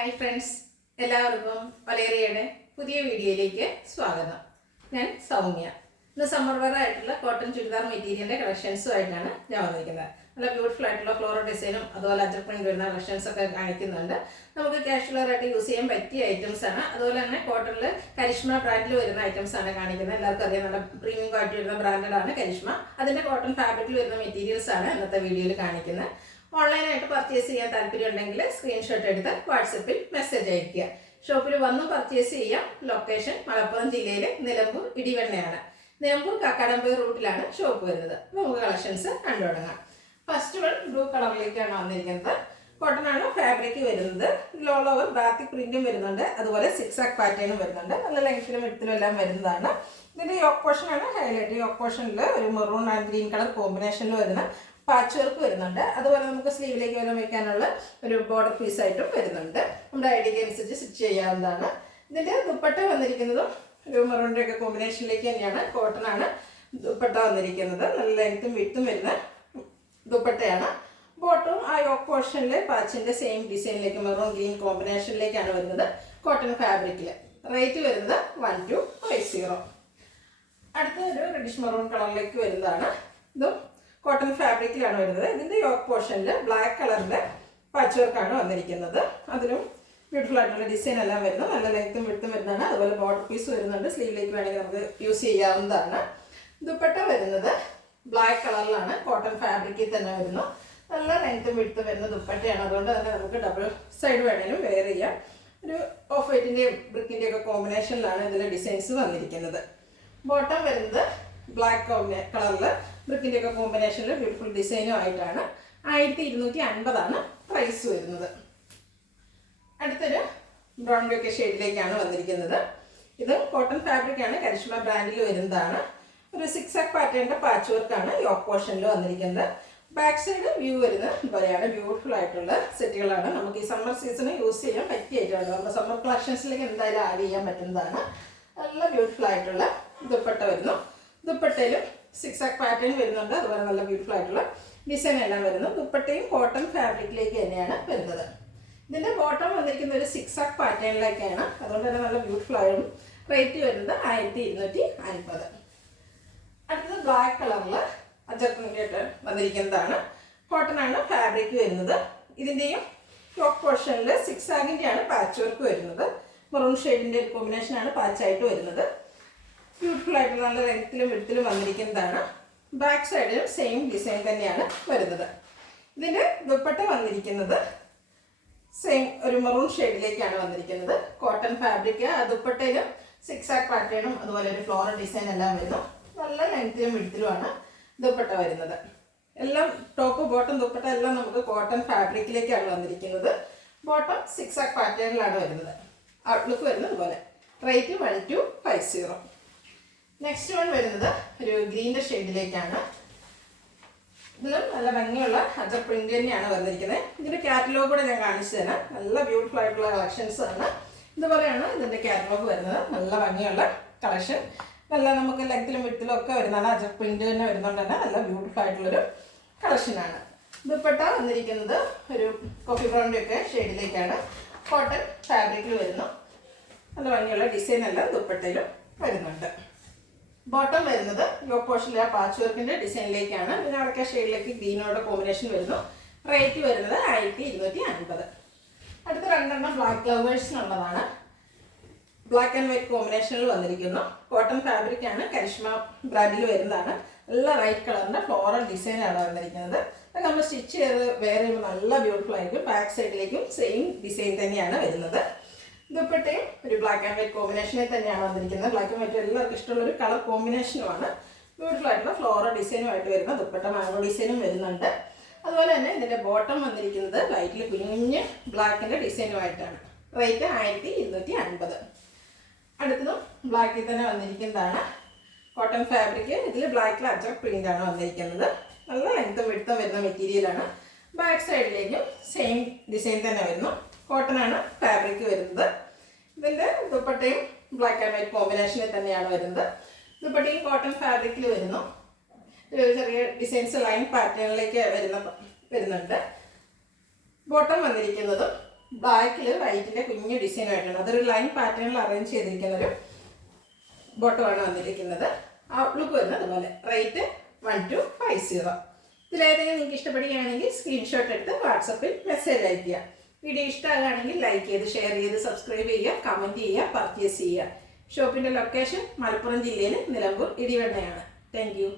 Hi friends, എല്ലാവർക്കും വലേറിയയുടെ പുതിയ വീഡിയോയിലേക്ക് സ്വാഗതം. ഞാൻ സൗമ്യ. ഇന്ന് സമ്മർ വെയർ ആയിട്ടുള്ള കോട്ടൺ ചുരിദാർ മെറ്റീരിയലിൻ്റെ കളക്ഷൻസുമായിട്ടാണ് ഞാൻ വന്നിരിക്കുന്നത്. നല്ല ബ്യൂട്ടിഫുൾ ആയിട്ടുള്ള ഫ്ലോറൽ ഡിസൈനും അതുപോലെ അജർ പ്രിന്റ് വരുന്ന കളക്ഷൻസൊക്കെ കാണിക്കുന്നുണ്ട്. നമുക്ക് കാഷ്വലറായിട്ട് യൂസ് ചെയ്യാൻ പറ്റിയ ഐറ്റംസ് ആണ്. അതുപോലെ തന്നെ കോട്ടണിൽ കരിഷ്മ ബ്രാൻഡിൽ വരുന്ന ഐറ്റംസ് ആണ് കാണിക്കുന്നത്. എല്ലാവർക്കും അറിയാം, നല്ല പ്രീമിയം ക്വാളിറ്റി വരുന്ന ബ്രാൻഡാണ് കരിഷ്മ. അതിൻ്റെ കോട്ടൺ ഫാബ്രിക്കിൽ വരുന്ന മെറ്റീരിയൽസ് ആണ് ഇന്നത്തെ വീഡിയോയിൽ കാണിക്കുന്നത്. ഓൺലൈനായിട്ട് പർച്ചേസ് ചെയ്യാൻ താല്പര്യം ഉണ്ടെങ്കിൽ സ്ക്രീൻഷോട്ട് എടുത്ത് വാട്സപ്പിൽ മെസ്സേജ് അയയ്ക്കുക. ഷോപ്പിൽ വന്ന് പർച്ചേസ് ചെയ്യാം. ലൊക്കേഷൻ മലപ്പുറം ജില്ലയിലെ നിലമ്പൂർ ഇടിവണ്ണയാണ്. നിലമ്പൂർ കാക്കാടമ്പ് റൂട്ടിലാണ് ഷോപ്പ് വരുന്നത്. നമുക്ക് കളക്ഷൻസ് കണ്ടു തുടങ്ങാം. ഫസ്റ്റ് വൺ ബ്ലൂ കളറിലേക്കാണ് വന്നിരിക്കുന്നത്. കോട്ടൺ ആണ് ഫാബ്രിക് വരുന്നത്. ഓൾ ഓവർ ബാത്തിക് പ്രിന്റും വരുന്നുണ്ട്, അതുപോലെ സിക്സാക് പാറ്റേണും വരുന്നുണ്ട്. നല്ല ലെങ്ത്തിലും വിഡ്ത്തിലും എല്ലാം വരുന്നതാണ്. ഇതിൻ്റെ യോക്ക് പോർഷൻ ആണ് ഹൈലൈറ്റ്. യോക്ക് പോർഷനിൽ ഒരു മെറൂൺ ആൻഡ് ഗ്രീൻ കളർ കോമ്പിനേഷനിൽ വരുന്ന പാച്ച് വർക്ക് വരുന്നുണ്ട്. അതുപോലെ നമുക്ക് സ്ലീവിലേക്ക് വരെ വയ്ക്കാനുള്ള ഒരു ബോർഡർ പീസായിട്ടും വരുന്നുണ്ട്. നമ്മുടെ ഐഡിയക്ക് അനുസരിച്ച് സ്റ്റിച്ച് ചെയ്യാവുന്നതാണ്. ഇതിൻ്റെ ദുപ്പട്ട വന്നിരിക്കുന്നതും ഒരു മെറൂണിൻ്റെ ഒക്കെ കോമ്പിനേഷനിലേക്ക് തന്നെയാണ്. കോട്ടൺ ആണ് ദുപ്പട്ട വന്നിരിക്കുന്നത്. നല്ല ലെങ്ത്തും വിഡ്ത്തും വരുന്ന ദുപ്പട്ടയാണ്. ബോട്ടവും ആ യോക്ക് പോർഷനിൽ പാച്ചിൻ്റെ സെയിം ഡിസൈനിലേക്ക് മെറൂൺ ഗ്രീൻ കോമ്പിനേഷനിലേക്കാണ് വരുന്നത്. കോട്ടൺ ഫാബ്രിക്കിൽ റേറ്റ് വരുന്നത് 1250. അടുത്ത ഒരു റെഡിഷ് മെറൂൺ കളറിലേക്ക് വരുന്നതാണ്. ഇതും കോട്ടൺ ഫാബ്രിക്കിലാണ് വരുന്നത്. ഇതിൻ്റെ യോക്ക് പോർഷനിൽ ബ്ലാക്ക് കളറിൻ്റെ പാച്ച് വർക്കാണ് വന്നിരിക്കുന്നത്. അതിലും ബ്യൂട്ടിഫുൾ ആയിട്ടുള്ള ഡിസൈൻ എല്ലാം വരുന്നു. നല്ല ലെങ്ത്തും വിഡ്ത്തും വരുന്നതാണ്. അതുപോലെ ബോർഡർ പീസ് വരുന്നുണ്ട്. സ്ലീവിലേക്ക് വേണമെങ്കിൽ നമുക്ക് യൂസ് ചെയ്യാവുന്നതാണ്. ദുപ്പട്ട വരുന്നത് ബ്ലാക്ക് കളറിലാണ്. കോട്ടൺ ഫാബ്രിക്കിൽ തന്നെ വരുന്നു. നല്ല ലെങ്ത്തും വിഡ്ത്തും വരുന്ന ദുപ്പട്ടയാണ്. അതുകൊണ്ട് തന്നെ നമുക്ക് ഡബിൾ സൈഡ് വേണമെങ്കിലും വെയർ ചെയ്യാം. ഒരു ഓഫ് വൈറ്റിൻ്റെയും ബ്രിക്കിൻ്റെയും ഒക്കെ കോമ്പിനേഷനിലാണ് ഇതിലെ ഡിസൈൻസ് വന്നിരിക്കുന്നത്. ബോട്ടം വരുന്നത് ബ്ലാക്ക് കളറിൽ ബ്രിക്കിൻ്റെ ഒക്കെ കോമ്പിനേഷനിൽ ബ്യൂട്ടിഫുൾ ഡിസൈനും ആയിട്ടാണ്. 1250 പ്രൈസ് വരുന്നത്. അടുത്തൊരു ബ്രൗൺ ഒക്കെ ഷെയ്ഡിലേക്കാണ് വന്നിരിക്കുന്നത്. ഇത് കോട്ടൺ ഫാബ്രിക് ആണ്, കരിഷ്മ ബ്രാൻഡിൽ വരുന്നതാണ്. ഒരു സിക്സാക് പാറ്റേണിൻ്റെ പാച്ച് വർക്കാണ് യോക്ക് പോർഷനിൽ വന്നിരിക്കുന്നത്. ബാക്ക് സൈഡ് വ്യൂ വരുന്നത് ഇതുപോലെയാണ്. ബ്യൂട്ടിഫുൾ ആയിട്ടുള്ള സെറ്റുകളാണ്. നമുക്ക് ഈ സമ്മർ സീസണിൽ യൂസ് ചെയ്യാൻ പറ്റിയായിട്ടാണ്. നമ്മുടെ സമ്മർ കളക്ഷൻസിലേക്ക് എന്തായാലും ആഡ് ചെയ്യാൻ പറ്റുന്നതാണ്. നല്ല ബ്യൂട്ടിഫുൾ ആയിട്ടുള്ള ദുപ്പട്ട വരുന്നു. ദുപ്പട്ടയിലും സിക്സാക് പാറ്റേൺ വരുന്നുണ്ട്. അതുപോലെ നല്ല ബ്യൂട്ടിഫുൾ ആയിട്ടുള്ള ഡിസൈൻ എല്ലാം വരുന്നു. ദുപ്പട്ടയും കോട്ടൺ ഫാബ്രിക്കിലേക്ക് തന്നെയാണ് വരുന്നത്. ഇതിൻ്റെ ബോട്ടം വന്നിരിക്കുന്ന ഒരു സിക്സാക് പാറ്റേണിലേക്കാണ്. അതുകൊണ്ട് തന്നെ നല്ല ബ്യൂട്ടിഫുൾ ആയും. റേറ്റ് വരുന്നത് 1250. അടുത്തത് ബ്ലാക്ക് കളറിൽ അജർക്കിട്ട് വന്നിരിക്കുന്നതാണ്. കോട്ടൺ ആണ് ഫാബ്രിക് വരുന്നത്. ഇതിൻ്റെയും യോക്ക് പോർഷനിൽ സിക്സാഗിൻ്റെയാണ് പാച്ച് വർക്ക് വരുന്നത്. മെറൂൺ ഷെയ്ഡിൻ്റെ ഒരു കോമ്പിനേഷനാണ് പാച്ചായിട്ട് വരുന്നത്. ബ്യൂട്ടിഫുൾ ആയിട്ട് നല്ല ലെങ്ത്തിലും വിഡ്ത്തിലും വന്നിരിക്കുന്നതാണ്. ബാക്ക് സൈഡിലും സെയിം ഡിസൈൻ തന്നെയാണ് വരുന്നത്. ഇതിൻ്റെ ദുപ്പട്ട വന്നിരിക്കുന്നത് സെയിം ഒരു മെറൂൺ ഷെയ്ഡിലേക്കാണ് വന്നിരിക്കുന്നത്. Cotton fabric. ആ ദുപ്പട്ടയിലും സിക്സാക് പാറ്റേണും അതുപോലെ ഒരു ഫ്ലോറൽ ഡിസൈൻ എല്ലാം വരുന്നു. നല്ല ലെങ്ത്തിലും വിഡ്ത്തിലുമാണ് ദുപ്പട്ട വരുന്നത്. എല്ലാം ടോപ്പ് ബോട്ടം ദുപ്പട്ട എല്ലാം നമുക്ക് കോട്ടൺ ഫാബ്രിക്കിലേക്കാണ് വന്നിരിക്കുന്നത്. ബോട്ടം സിക്സാക് പാറ്റേണിലാണ് വരുന്നത്. ഔട്ട്ലുക്ക് വരുന്നത് പോലെ. റേറ്റ് 1250. നെക്സ്റ്റ് വൺ വരുന്നത് ഒരു ഗ്രീൻ്റെ ഷെയ്ഡിലേക്കാണ്. ഇതിലും നല്ല ഭംഗിയുള്ള അജർ പ്രിന്റ് തന്നെയാണ് വന്നിരിക്കുന്നത്. ഇതിൻ്റെ കാറ്റലോഗ് കൂടെ ഞാൻ കാണിച്ചു തരാം. നല്ല ബ്യൂട്ടിഫുൾ ആയിട്ടുള്ള കളക്ഷൻസ് ആണ്. ഇതുപോലെയാണ് ഇതിൻ്റെ കാറ്റലോഗ് വരുന്നത്. നല്ല ഭംഗിയുള്ള കളക്ഷൻ. നല്ല നമുക്ക് ലെങ്ത്തിലും വിഡ്ത്തിലും ഒക്കെ വരുന്നതാണ്. അജർ പ്രിന്റ് തന്നെ വരുന്നതുകൊണ്ട് തന്നെ നല്ല ബ്യൂട്ടിഫുൾ ആയിട്ടുള്ളൊരു കളക്ഷനാണ്. ദുപ്പട്ട വന്നിരിക്കുന്നത് ഒരു കോഫി ബ്രൗണിൻ്റെ ഒക്കെ ഷെയ്ഡിലേക്കാണ്. കോട്ടൺ ഫാബ്രിക്കിൽ വരുന്നു. നല്ല ഭംഗിയുള്ള ഡിസൈൻ എല്ലാം ദുപ്പട്ടയിലും വരുന്നുണ്ട്. ബോട്ടം വരുന്നത് യോക്ക് പോർഷനിലെ ആ പാച്ച് വർക്കിൻ്റെ ഡിസൈനിലേക്കാണ്. പിന്നെ അവിടെയൊക്കെ ഷെയ്ഡിലേക്ക് ഗ്രീനോടെ കോമ്പിനേഷൻ വരുന്നു. റേറ്റ് വരുന്നത് 1250. അടുത്ത രണ്ടെണ്ണം ബ്ലാക്ക് ലവേഴ്സിനുള്ളതാണ്. ബ്ലാക്ക് ആൻഡ് വൈറ്റ് കോമ്പിനേഷനിൽ വന്നിരിക്കുന്നു. കോട്ടൺ ഫാബ്രിക് ആണ്, കരിഷ്മ ബ്രാൻഡിൽ വരുന്നതാണ്. നല്ല വൈറ്റ് കളറിൻ്റെ ഫ്ലോറൽ ഡിസൈനാണ് വന്നിരിക്കുന്നത്. അത് നമ്മൾ സ്റ്റിച്ച് ചെയ്ത് വെയർ ചെയ്യുമ്പോൾ നല്ല ബ്യൂട്ടിഫുൾ ആയിരിക്കും. ബാക്ക് സൈഡിലേക്കും സെയിം ഡിസൈൻ തന്നെയാണ് വരുന്നത്. ദുപ്പട്ടയും ഒരു ബ്ലാക്ക് ആൻഡ് വൈറ്റ് കോമ്പിനേഷനിൽ തന്നെയാണ് വന്നിരിക്കുന്നത്. ബ്ലാക്ക് ആൻഡ് വൈറ്റ് എല്ലാവർക്കും ഇഷ്ടമുള്ളൊരു കളർ കോമ്പിനേഷനുമാണ്. ബ്യൂട്ടിഫുൾ ആയിട്ടുള്ള ഫ്ലോറൽ ഡിസൈനുമായിട്ട് വരുന്ന ദുപ്പട്ട മാംഗോ ഡിസൈനും വരുന്നുണ്ട്. അതുപോലെ തന്നെ ഇതിൻ്റെ ബോട്ടം വന്നിരിക്കുന്നത് ലൈറ്റിൽ കുഞ്ഞ് ബ്ലാക്കിൻ്റെ ഡിസൈനുമായിട്ടാണ്. റേറ്റ് 1250. അടുത്തതും ബ്ലാക്കിൽ തന്നെ വന്നിരിക്കുന്നതാണ്. Cotton fabric. ഇതിൽ ബ്ലാക്കിൽ അജർ പ്രിൻ്റാണ് വന്നിരിക്കുന്നത്. നല്ല ലെങ്ത്തും വിഡ്ത്തും വരുന്ന മെറ്റീരിയലാണ്. ബാക്ക് സൈഡിലേക്കും സെയിം ഡിസൈൻ തന്നെ വരുന്നു. കോട്ടൺ ആണ് ഫാബ്രിക് വരുന്നത്. ഇതിൻ്റെ ദുപ്പട്ടയും ബ്ലാക്ക് ആൻഡ് വൈറ്റ് കോമ്പിനേഷനിൽ തന്നെയാണ് വരുന്നത്. ദുപ്പട്ടയും കോട്ടൺ ഫാബ്രിക്കിൽ വരുന്നു. ചെറിയ ഡിസൈൻസ് ലൈൻ പാറ്റേണിലേക്ക് വരുന്നുണ്ട്. ബോട്ടം വന്നിരിക്കുന്നതും ബ്ലാക്കിൽ വൈറ്റിൻ്റെ കുഞ്ഞു ഡിസൈനായിട്ടാണ്. അതൊരു ലൈൻ പാറ്റേണിൽ അറേഞ്ച് ചെയ്തിരിക്കുന്ന ഒരു ബോട്ടമാണ് വന്നിരിക്കുന്നത്. ഔട്ട്ലുക്ക് വരുന്നത് അതുപോലെ. റേറ്റ് 1250. ഇതിലേതെങ്കിലും നിങ്ങൾക്ക് ഇഷ്ടപ്പെടുകയാണെങ്കിൽ സ്ക്രീൻഷോട്ട് എടുത്ത് വാട്സപ്പിൽ മെസ്സേജ് അയയ്ക്കുക. വീഡിയോ ഇഷ്ടമാകുകയാണെങ്കിൽ ലൈക്ക് ചെയ്ത്, ഷെയർ ചെയ്ത്, സബ്സ്ക്രൈബ് ചെയ്യുക, കമൻറ്റ് ചെയ്യുക, പർച്ചേസ് ചെയ്യുക. ഷോപ്പിൻ്റെ ലൊക്കേഷൻ മലപ്പുറം ജില്ലയിൽ നിലമ്പൂർ ഇടിവണ്ണയാണ്. Thank you.